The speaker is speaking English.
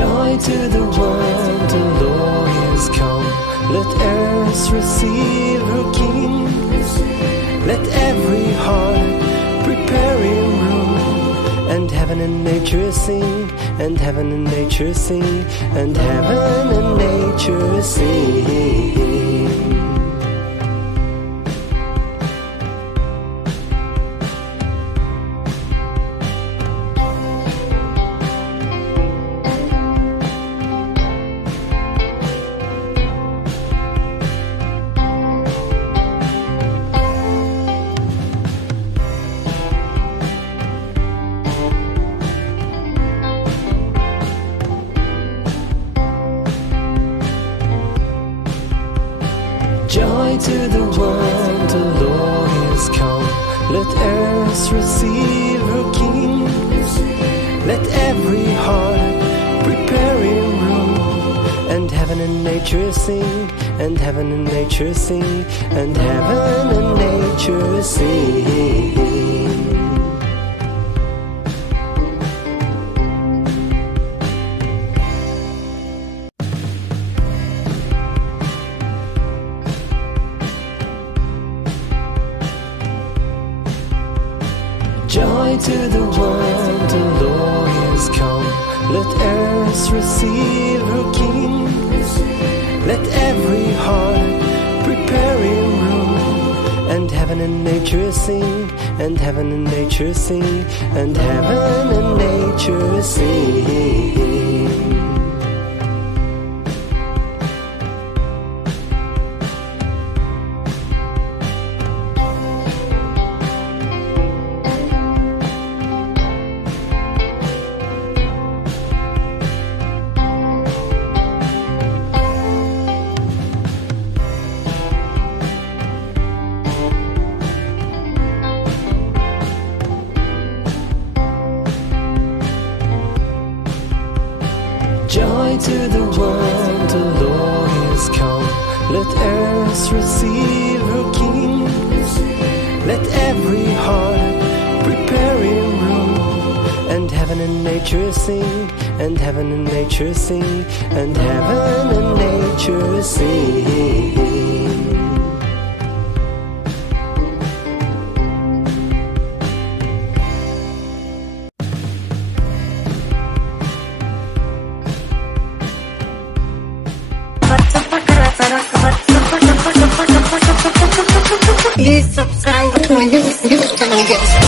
Joy to the world, the Lord is come. Let earth receive her King. Let every heart prepare in room. And heaven and nature sing, and heaven and nature sing, and heaven and nature sing. Joy to the world, the Lord is come. Let earth receive her King. Let every heart prepare in room. And heaven and nature sing, and heaven and nature sing, and heaven and nature sing. Joy to the world, the Lord is come. Let earth receive her King. Let every heart prepare in room. And heaven and nature sing, and heaven and nature sing, and heaven and nature sing. Joy to the world, the Lord is come. Let earth receive her King. Let every heart prepare in room. And heaven and nature sing, and heaven and nature sing, and heaven and nature sing. Please subscribe to my YouTube channel.